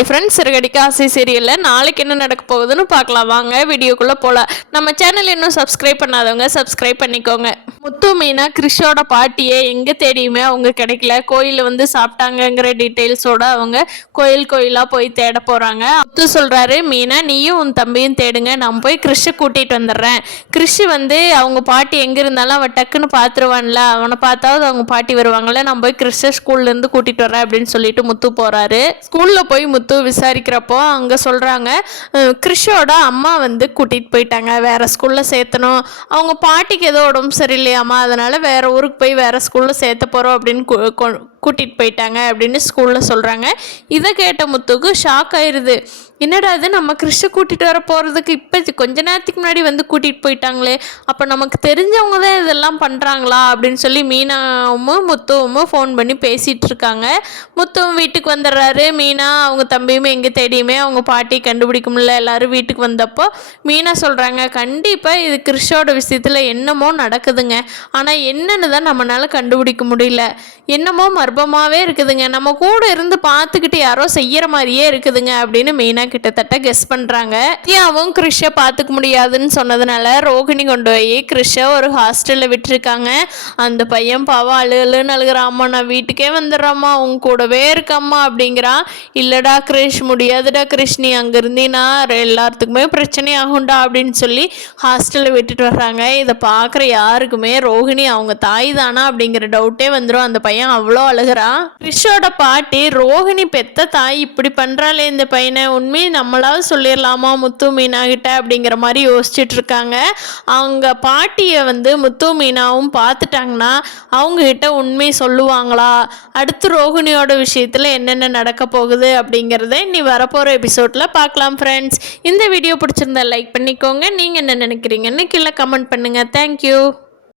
Hi friends, சிறுகடிக்க ஆசை சீரியலில் நாளைக்கு என்ன நடக்க போகுதுன்னு பார்க்கலாம். வாங்க வீடியோக்குள்ளே போகலாம். நம்ம சேனல் இன்னும் சப்ஸ்கிரைப் பண்ணாதவங்க சப்ஸ்கிரைப் பண்ணிக்கோங்க. முத்து மீனா கிறிஷோட பாட்டியை எங்கே தேடியுமே அவங்க கிடைக்கல. கோயிலில் வந்து சாப்பிட்டாங்கங்கிற டீட்டெயில்ஸோட அவங்க கோயிலாக போய் தேட போகிறாங்க. முத்து சொல்கிறாரு, மீனா நீயும் உன் தம்பியும் தேடுங்க, நான் போய் கிறிஷை கூட்டிகிட்டு வந்துடுறேன். கிறிஷ் வந்து அவங்க பாட்டி எங்கே இருந்தாலும் அவன் டக்குன்னு பார்த்துருவான்ல, அவனை பார்த்தாவது அவங்க பாட்டி வருவாங்கள்ல, நான் போய் கிறிஷை ஸ்கூல்லேருந்து கூட்டிகிட்டு வரேன் அப்படின்னு சொல்லிட்டு முத்து போகிறாரு. ஸ்கூலில் போய் முத்து விசாரிக்கிறப்போ அங்கே சொல்கிறாங்க, கிறிஷோட அம்மா வந்து கூட்டிகிட்டு போயிட்டாங்க, வேறு ஸ்கூலில் சேர்த்தணும், அவங்க பாட்டிக்கு ஏதோ உடம்பு சரியில்லையாம்மா, அதனால் வேறு ஊருக்கு போய் வேறு ஸ்கூலில் சேர்த்த போகிறோம் அப்படின்னு கூட்டிகிட்டு போயிட்டாங்க அப்படின்னு ஸ்கூலில் சொல்கிறாங்க. இதை கேட்ட முத்துக்கு ஷாக் ஆயிடுது. என்னடா அது, நம்ம கிறிஷை கூட்டிகிட்டு வர போகிறதுக்கு இப்போ கொஞ்ச நேரத்துக்கு முன்னாடி வந்து கூட்டிகிட்டு போயிட்டாங்களே, அப்போ நமக்கு தெரிஞ்சவங்க தான் இதெல்லாம் பண்ணுறாங்களா அப்படின்னு சொல்லி மீனாவும் முத்துவும் ஃபோன் பண்ணி பேசிகிட்டு இருக்காங்க. முத்துவும் வீட்டுக்கு வந்துடுறாரு. மீனா அவங்க தம்பியுமே எங்கே தேடியுமே அவங்க பாட்டியை கண்டுபிடிக்க முடியல. எல்லோரும் வீட்டுக்கு வந்தப்போ மீனா சொல்கிறாங்க, கண்டிப்பாக இது கிறிஷோட விஷயத்தில் என்னமோ நடக்குதுங்க, ஆனால் என்னன்னு தான் நம்மளால் கண்டுபிடிக்க முடியல, என்னமோ மர்மமாகவே இருக்குதுங்க, நம்ம கூட இருந்து பார்த்துக்கிட்டு யாரோ செய்கிற மாதிரியே இருக்குதுங்க அப்படின்னு மீனா கிட்டத்தட்ட கெஸ் பண்ணுறாங்க. தியாவும் கிறிஷை பார்த்துக்க முடியாதுன்னு சொன்னதுனால ரோகிணி கொண்டு போய் கிறிஷை ஒரு ஹாஸ்டலில் விட்டுருக்காங்க. அந்த பையன் பாவம் அழுன்னு அழுகிறான். அம்மா நான் வீட்டுக்கே வந்துடுறம்மா, உங்க கூடவே இருக்கம்மா அப்படிங்கிறான். இல்லைடா கிறிஷ், முடியாதுடா கிறிஷ், நீ அங்கே இருந்தீன்னா எல்லாத்துக்குமே பிரச்சனை ஆகும்டா அப்படின்னு சொல்லி ஹாஸ்டலில் விட்டுட்டு வர்றாங்க. இதை பார்க்குற யாருக்குமே ரோகிணி அவங்க தாய் தானா அப்படிங்கிற டவுட்டே வந்துடும். அந்த பையன் அவ்வளோ அழுகிறான். கிறிஷோட பாட்டி, ரோகிணி பெத்த தாய் இப்படி பண்ணுறாளே இந்த பையனை, உண்மை நம்மளாவது சொல்லிடலாமா முத்து மீனா கிட்ட அப்படிங்கிற மாதிரி யோசிச்சுட்டு இருக்காங்க. அவங்க பாட்டியை வந்து முத்து மீனாவும் பார்த்துட்டாங்கன்னா அவங்க கிட்ட உண்மை சொல்லுவாங்களா, அடுத்து ரோகிணியோட விஷயத்தில் என்னென்ன நடக்க போகுது அப்படிங்கிறத இனி வரப்போகிற எபிசோடில் பார்க்கலாம். ஃப்ரெண்ட்ஸ், இந்த வீடியோ பிடிச்சிருந்தா லைக் பண்ணிக்கோங்க. நீங்கள் என்ன நினைக்கிறீங்கன்னு கீழே கமெண்ட் பண்ணுங்கள். தேங்க்யூ.